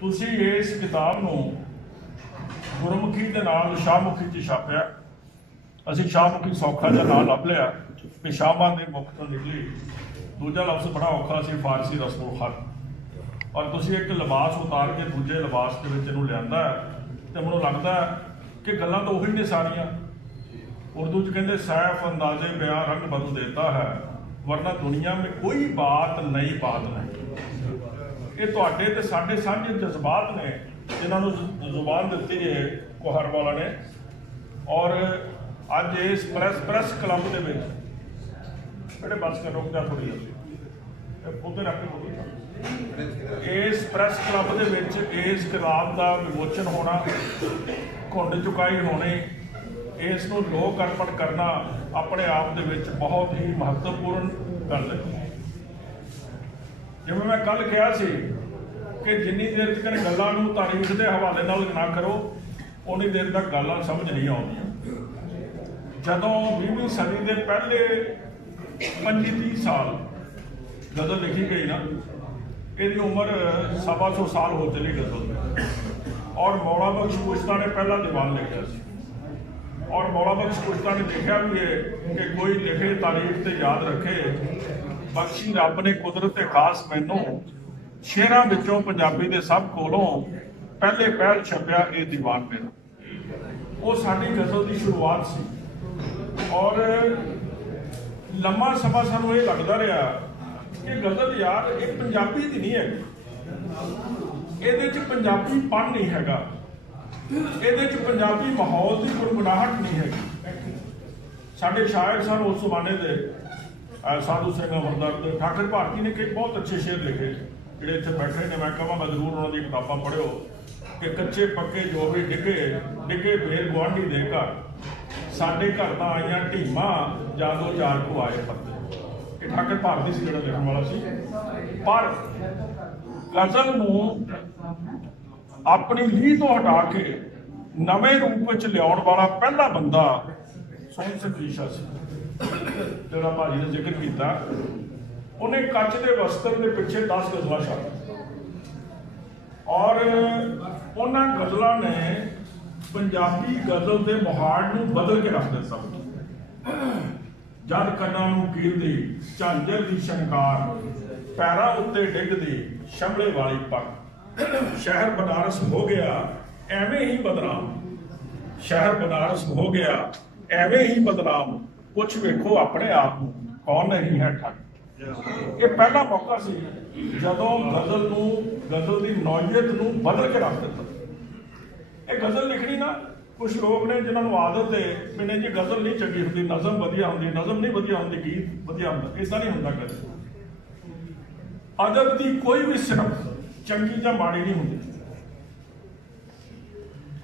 ਤੁਸੀਂ ਇਸ ਕਿਤਾਬ ਨੂੰ ਗੁਰਮੁਖੀ ਦੇ ਨਾਲ ਸ਼ਾਹਮੁਖੀ 'ਚ ਛਾਪਿਆ। ਅਸੀਂ ਸ਼ਾਹਮੁਖੀ ਸੌਖਾ ਜਿਹਾ ਨਾਂ ਲੱਭ ਲਿਆ ਕਿ ਸ਼ਾਹਾਂ ਦੇ ਮੁਖ ਤੋਂ ਨਿਕਲੀ। ਦੂਜਾ ਲਫ਼ਜ਼ ਬੜਾ ਔਖਾ ਸੀ, ਫਾਰਸੀ ਰਸਮੁਲ ਖਤ। ਔਰ ਤੁਸੀਂ ਇੱਕ ਲਿਬਾਸ ਉਤਾਰ ਕੇ ਦੂਜੇ ਲਿਬਾਸ ਦੇ ਵਿੱਚ ਇਹਨੂੰ ਲਿਆਂਦਾ ਤੇ ਮੈਨੂੰ ਲੱਗਦਾ ਕਿ ਗੱਲਾਂ ਤਾਂ ਉਹੀ ਨੇ ਸਾਰੀਆਂ। ਉर्दू च कहते सैफ अंदाजे बयां रंग बदल देता है, वरना दुनिया में कोई बात नई बात नहीं। ये तुहाडे ते साडे साझे जज्बात ने जिन्होंने जुबान दी है कोहर वाला ने। और अज इस प्रेस क्लब के बेटे बस कर रुकदा थोड़ी उधर रख इस प्रेस क्लब के इस किताब का विमोचन होना, घुंड चुकाई होनी, इस लोक अर्पण करना अपने आप दे विच बहुत ही महत्वपूर्ण गल है। जिवें मैं कल कहा सी कि जिन्नी देर तक गल्लां नूं तारीख के हवाले नाल ना करो उन्नी देर तक गल्लां समझ नहीं आउंदियां। जदों 20वीं सदी के पहले 25-30 साल गज़ल लिखी गई ना, इसकी उम्र 125 साल हो चली गज़ल। और मौला बख्श कुश्ता ने पहला दीवान लिखा सी। और मौला बख्श कुश्ता ने लिखा भी है कि कोई लिखे तारीख से याद रखे, बख्शी रब ने कुदरत खास मैनू शेरां विचों पंजाबी दे सब कोलों पहले पहल छपिया ये दीवान मेरा। वो साडी गज़ल की शुरुआत सी। और लम्मा समा सानू ये लगता रहा कि गज़ल यार ये पंजाबी दी नहीं है, ये पंजाबीपन नहीं हैगा, ये पंजाबी माहौल की गुनगुनाहट नहीं है। साडे शायर सन उस जमाने के साधु सिंह अमरदर्द, ठाकुर भारती ने कई बहुत अच्छे शेर लिखे जिहड़े इत्थे बैठे ने। मैं कहांगा जरूर उन्होंने किताबां पढ़ियो कि कच्चे पक्के जो भी डिगे डिगे बेर गुआढ़ी दे घर, साडे घर तां आईयां ढीमां जादो चार को आए पत्ते। ये ठाकुर भारती से जिहड़ा लिखण वाला सी। पर गज़ल नूं अपनी लीह तो हटा के नवे रूप में लियाउण वाला पहला बंदा सोहन सिंह ईशा से, जिहड़ा भाजी ने जिक्र किया। उन्हें कच्च के वस्त्र के पिछे 10 गज़लां छापी और उन्हां गज़लां ने पंजाबी गज़ल के मुहाड़ नूं बदल के रख दिता। जद कन्नां नूं कीरदी झांजर दी शनकार, पैरां उत्ते डिगदी शमले वाली पग, शहर बनारस हो गया एवें ही बदनाम, शहर बनारस हो गया एवें ही बदनाम, कुछ वेखो अपने आप कौन नहीं है ठग। ये पहला मौका सी जदों गज़ल नूं गज़ल की नौयत नूं बदल के रख दिता। ये गज़ल लिखनी ना, कुछ लोग ने जिन्होंने आदत है भी नहीं जी गज़ल नहीं चंगी होंदी, नज़म वधिया होंदी, नज़म नहीं वधिया होंदी, गीत वधिया होंदा। इदां नहीं होंदा कदे। अदब की कोई भी सिर्फ चंगी या माड़ी नहीं होंदी।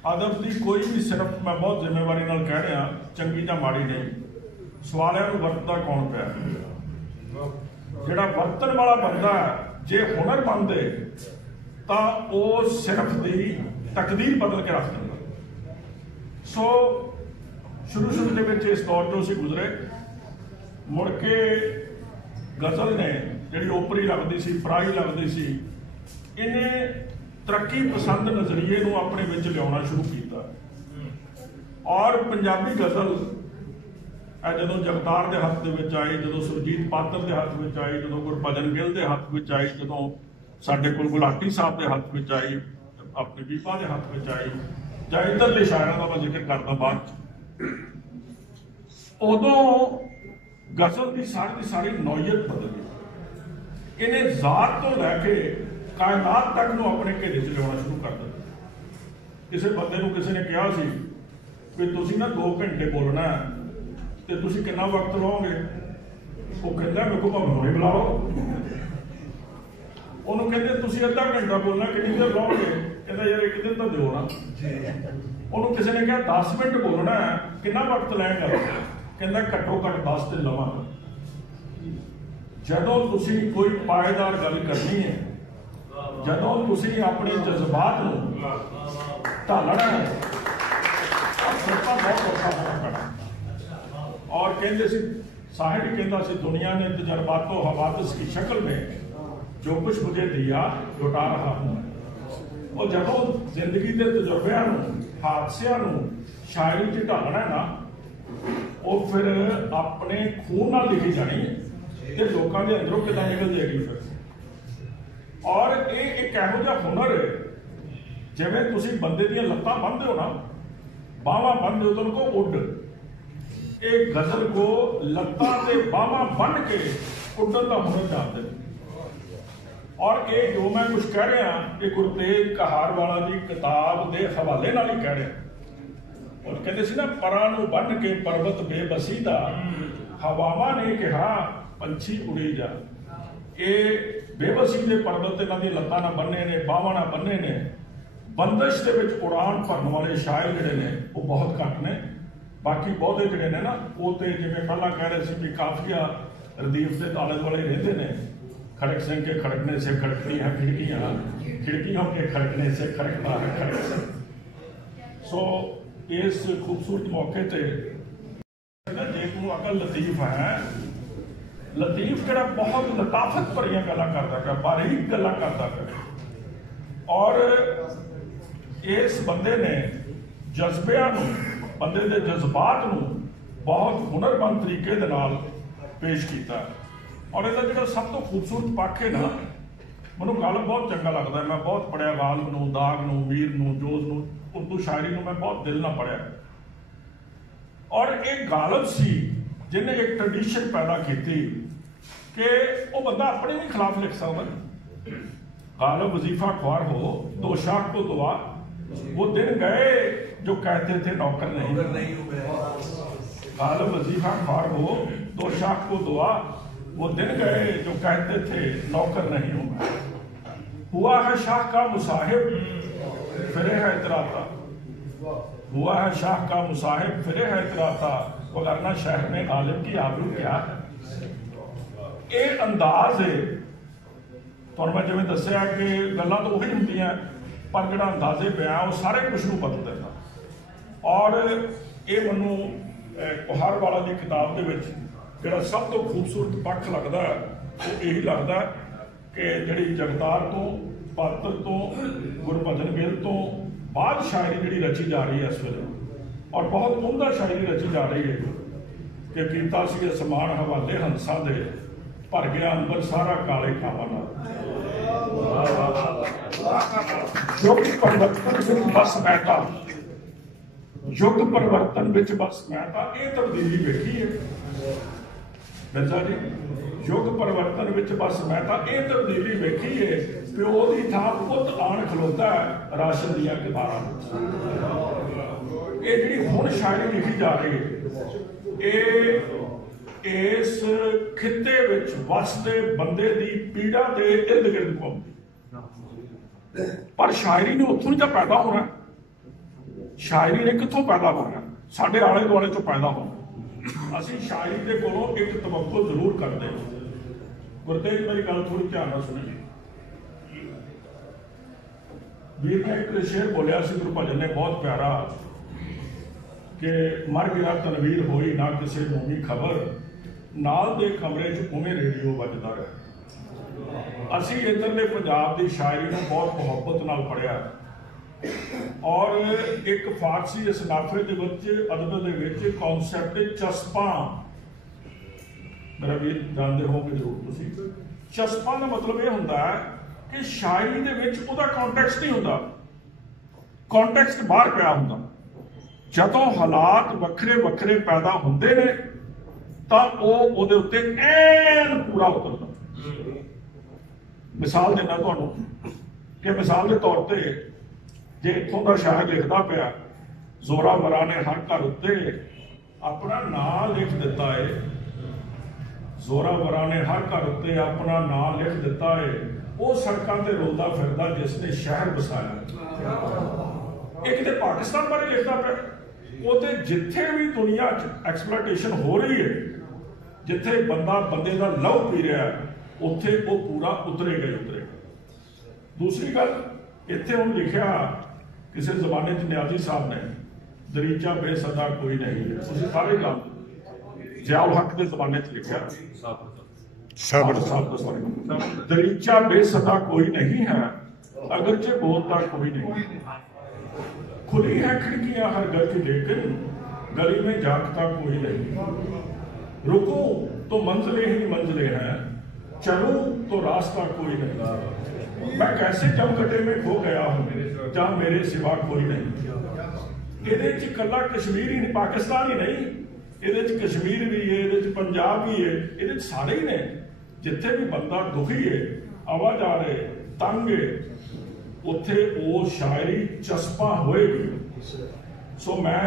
अदब की कोई भी सिर्फ, मैं बहुत जिम्मेवारी नाल कह रहा, चंगी या माड़ी नहीं। सवाल है वरतदा कौन पिया। जिहड़ा वरतन वाला बंदा जे हुनरमंद है तां वो सिर्फ दी तकदीर बदल के रख दिंदा। सो शुरू के विच इस दौर चों असीं गुजरे। मुड़ के गज़ल ने जिहड़ी ओपरी लगदी सी, पराई लगदी सी, इन्हें तरक्की पसंद नज़रिए नूं अपने विच लियाउणा शुरू किया। और पंजाबी गज़ल जदों जगतार के हत्थ दे विच आई, जदों सुरजीत पात्र के हत्थ विच आई, जदों गुरभजन गिल के हत्थ विच आई, जदों साडे कोल गुलाटी साहब के हत्थ विच आई, अपनी बीपा के हत्थ विच आई, जां इधरले शायरां दा मैं जिक्र करदा बाद, उदों गज़ल की सारी नौयत बदल गई। इन्हें ज़ात तो लैके कायनात तक नूं अपने घेरे च लियाउणा शुरू कर दित्ता। किसी बंदे नूं किसी ने कहा सी कि तुसीं ना 2 घंटे बोलना है तो तुसीं कितना वक्त लाओगे? वो कहता मेरे को भावें हुणे बुलाओ। उन्होंने कहते तुसीं अद्धा घंटा बोलना, कितनी देर लाओगे? कहता यार 1 दिन तो दिओ ना। उन्होंने किसी ने कहा 10 मिनट बोलना है, कितना वक्त लैगा? कहता घट्टो घट्ट 10 दिन लवांगा। जदों तुसीं कोई पायेदार गल करनी है, जदों तुसीं अपने जज्बात नूं ढालना है, बहुत औखा होना पैना। और कहते सी साहिब कहता सी दुनिया ने तजर्बातो हवादिस की शक्ल में जो कुछ मुझे दिया लुटा रहा हूँ। और जदों जिंदगी के तजुर्बियां हादसियां शायरी च ढालना है ना, वो फिर अपने खून नाल लिखी जानी है तो लोगों के अंदरों कितना निकल जाएगी फिर। और ये एक इहो जिहा हुनर है जिवें तुसीं बंदे दीयां लत्तां बन्नदे हो ना, बाहां बन्नदे हो तो उनको उड, एक गजल को लत्तां ते बाहां बन के उड्डण दा हुनर जानते हैं। और ये जो मैं कुछ कह रहा ये गुरतेज कहारवाला की किताब के हवाले नाल ही कह रहा। और कहते सी ना, परां नूं बन के पर्वत बेबसी दा हवावां ने कहा पंछी उड़ी जा। ये बेबसी के पर्वत इन्हां दी लत्तां ना बन्ने ने, बाहां ना बन्ने ने। बंदिश दे विच उड़ान भरन वाले शायर जिहड़े ने वो बहुत घट ने। बाकी बहुते जिहड़े ने ना वो तो जिवें पहलां कह रहे सी भी काफिया रदीफ के आले दुआले रहिंदे ने। खड़क सिंह के खड़कने से खड़कती हैं खिड़कियां, खिड़कियों के खड़कने से खड़कता है खड़क सिंह। सो इस खूबसूरत मौके ते जे तू अकल लतीफ है, लतीफ जरा बहुत लताफत भरियां गल्लां करदा पिया, बारीक गल्लां करदा पिया। और इस बंदे ने जज्बियां नूं, बंदे दे जज्बात नूं बहुत हुनरमंद तरीके दे नाल पेश किया। और इसका जो सब तो खूबसूरत पक्ष है ना, मैं गालिब बहुत चंगा लगता है। मैं बहुत पढ़िया गालिब नूं, दाग नूं, मीर नूं, जोज नूं, उर्दू शायरी नूं मैं बहुत दिल ना पढ़िया। और एक गालिब सी जिन्हें एक ट्रेडिशन पैदा की कि वो बंदा अपने भी खिलाफ लिख सकता। गालिब वजीफा ख्वार हो, दो शाख को दुआ, वो दिन गए जो कहते थे नौकर नहीं। गालिब वजीफा ख्वार हो, दो शाख को दुआ, वो दिन गए जो कहते थे नौकर नहीं हूं। हुआ है शाह का मुसाहिब फिरे है इतराता, हुआ है शाह का मुसाहिब फिरे है इतराता, वरना शहर में गालिब की आबरू क्या है। ये अंदाज है तो मैं जिवें दस्सिया कि गल्लां तो उही हुंदियां पर जिहड़ा अंदाजे बयां वो सारे कुछ नूं बदल दिंदा। और ये मैनूं कहारवाला की किताब दे विच जिहड़ा सब तो खूबसूरत पक्ष लगता है वो यही लगता कि जिहड़ी जगतार तो पात्र तो गुरभजन गिल तो बाद शायरी जी रची जा रही है इस वेले, और बहुत उमदा शायरी रची जा रही है कि कीता सी असमान हवाले हंसा दे, भर गया अंबर सारा काले कावां नाल। युग परिवर्तन विच बस महता, युग परिवर्तन विच बस महता, ये तब्दीली वेखी है मिर्जा जी। युग परिवर्तन विच बस महता, ये तब्दीली वेखी है। प्यो की थां पुत आण खलोता है राशन दियां किताबां। ये जिहड़ी हुण शायरी लिखी जा रही है ये इस खिते विच वसदे बंदे दी पीड़ा दे इर्द गिर्द घूमदी। पर शायरी ने उत्थों ही तो पैदा होना, शायरी ने कित्थों पैदा होना, साडे आले दुआले चों पैदा होना। असीं शायरी दे कोलों एक तवक्को जरूर करते हैं। गुरतेज मेरी गल थोड़ी ध्यान नाल सुनी। वीर ने एक शेर बोलिया सी गुरभजन ने बहुत प्यारा कि मर गया तनवीर होई ना किसी नूं भी खबर, नाल दे कमरे च उवें रेडियो वजदा रहा। असीं इधरले पंजाब की शायरी नूं बहुत मुहब्बत नाल पढ़िया और एक फारसी इस नाफे दे विच अदब दे विच कॉन्सैप्ट चस्पा, मेरा भी जानते होगे जरूर तुसीं। चस्पा का मतलब यह हुंदा है कि शायरी दे विच उहदा कॉन्टैक्सट नहीं हुंदा, कॉन्टैक्सट बाहर पिया हुंदा। जदों हालात वक्रे वक्रे पैदा हुंदे ने तां ओहदे उत्ते ऐन पूरा उतरदा। मिसाल देना तुहानूं कि मिसाल के तौर पर जे इत्थों का शायर लिखदा पिया, जोरावरा ने हर घर उत्ते अपना नाम लिख दिता है, जोरावरा ने हर घर उत्ते अपना नाम लिख दिता है, वो सड़कों से रोलदा फिरदा जिसने शहर बसाया। एक तो पाकिस्तान बारे लिखता पे, वो तो जिथे भी दुनिया एक्सप्लोइटेशन हो रही है, जिथे बंदा बंदे का लहू पी रहा है, उत्थे वो पूरा उतरेगा ही उतरेगा। दूसरी गल इत्थे हुण लिखिया किसी जमाने च न्याजी साहब ने, दरीचा बेसदा कोई नहीं है, तुसीं सारे जानदे, जियाउल हक के जमाने च लिखिया दरीचा बेसदा कोई नहीं है, अगरचे बोलता कोई नहीं। खुली है खिड़कियां हर घर की, लेकिन गली में जागता कोई नहीं। रुको तो मंजिलें ही मंजिलें हैं, चलो तो रास्ता कोई नहीं। मैं कैसे जमघटे में खो गया हूँ जहाँ मेरे सिवा कोई नहीं। ਇਹਦੇ ਚ ਇਕੱਲਾ ਕਸ਼ਮੀਰ ਹੀ ਨਹੀਂ, ਪਾਕਿਸਤਾਨ ਹੀ ਨਹੀਂ, ਇਹਦੇ ਚ ਕਸ਼ਮੀਰ ਵੀ ਹੈ, ਇਹਦੇ ਚ ਪੰਜਾਬ ਵੀ ਹੈ, ਇਹਦੇ ਚ ਸਾਰੇ ਹੀ ਨੇ। ਜਿੱਥੇ ਵੀ ਬੰਦਾ ਦੁਖੀ ਹੈ, ਆਵਾਜ਼ਾਰ ਹੈ, ਤੰਗ ਹੈ, ਉੱਥੇ ਉਹ ਸ਼ਾਇਰੀ ਚਸਪਾ ਹੋਏਗੀ। ਸੋ ਮੈਂ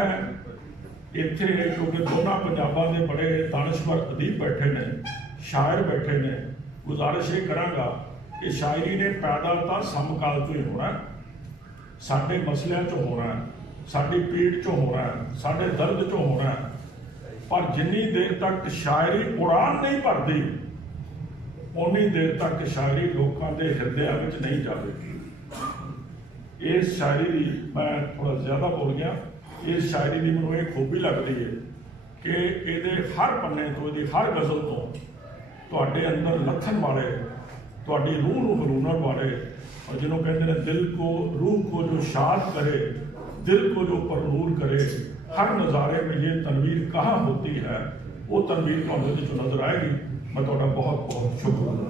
ਇੱਥੇ ਕਿਉਂਕਿ ਦੋਨਾਂ ਪੰਜਾਬਾਂ ਦੇ ਬੜੇ ਦਾਨਸ਼ਵਰ ਅਦੀਬ ਬੈਠੇ ਨੇ, ਸ਼ਾਇਰ ਬੈਠੇ ਨੇ, ਗੁਜ਼ਾਰਿਸ਼ ਇਹ ਕਰਾਂਗਾ ਕਿ ਸ਼ਾਇਰੀ ਨੇ ਪੈਦਾ ਤਾਂ ਸਮਕਾਲ ਤੋਂ ਹੀ ਹੋਣਾ, ਸਾਡੇ ਮਸਲਿਆਂ 'ਚੋਂ ਹੋਣਾ, ਸਾਡੀ ਪੀੜ 'ਚੋਂ ਹੋਣਾ, ਸਾਡੇ ਦਰਦ 'ਚੋਂ ਹੋਣਾ। ਪਰ ਜਿੰਨੀ ਦੇਰ ਤੱਕ ਸ਼ਾਇਰੀ ਉਡਾਨ ਨਹੀਂ ਭਰਦੀ, ਉਨੀ ਦੇਰ ਤੱਕ ਸ਼ਾਇਰੀ ਲੋਕਾਂ ਦੇ ਹਿਰਦਿਆਂ ਵਿੱਚ ਨਹੀਂ ਜਾਵੇਗੀ। ਇਸ ਸ਼ਾਇਰੀ ਦੀ ਮੈਂ ਥੋੜਾ ਜ਼ਿਆਦਾ ਬੋਲ ਗਿਆ। ਇਸ ਸ਼ਾਇਰੀ ਦੀ ਮੈਨੂੰ ਇਹ ਖੂਬੀ ਲੱਗਦੀ ਹੈ ਕਿ ਇਹਦੇ ਹਰ ਪੰਨੇ ਤੋਂ, ਇਹਦੀ ਹਰ ਗਜ਼ਲ ਤੋਂ ਤੁਹਾਡੇ ਅੰਦਰ ਲੱਥਣ ਵਾਲੇ, ਤੁਹਾਡੀ रूह ਨੂੰ ਹਲੂਣਨ ਵਾਲੇ, और जिन्हों कहते हैं दिल को, रूह को जो शाद करे, दिल को जो परनूर करे, हर नज़ारे में ये तनवीर कहाँ होती है, वो तनवीर तो नज़र आएगी। मैं थोड़ा बहुत बहुत शुक्रिया।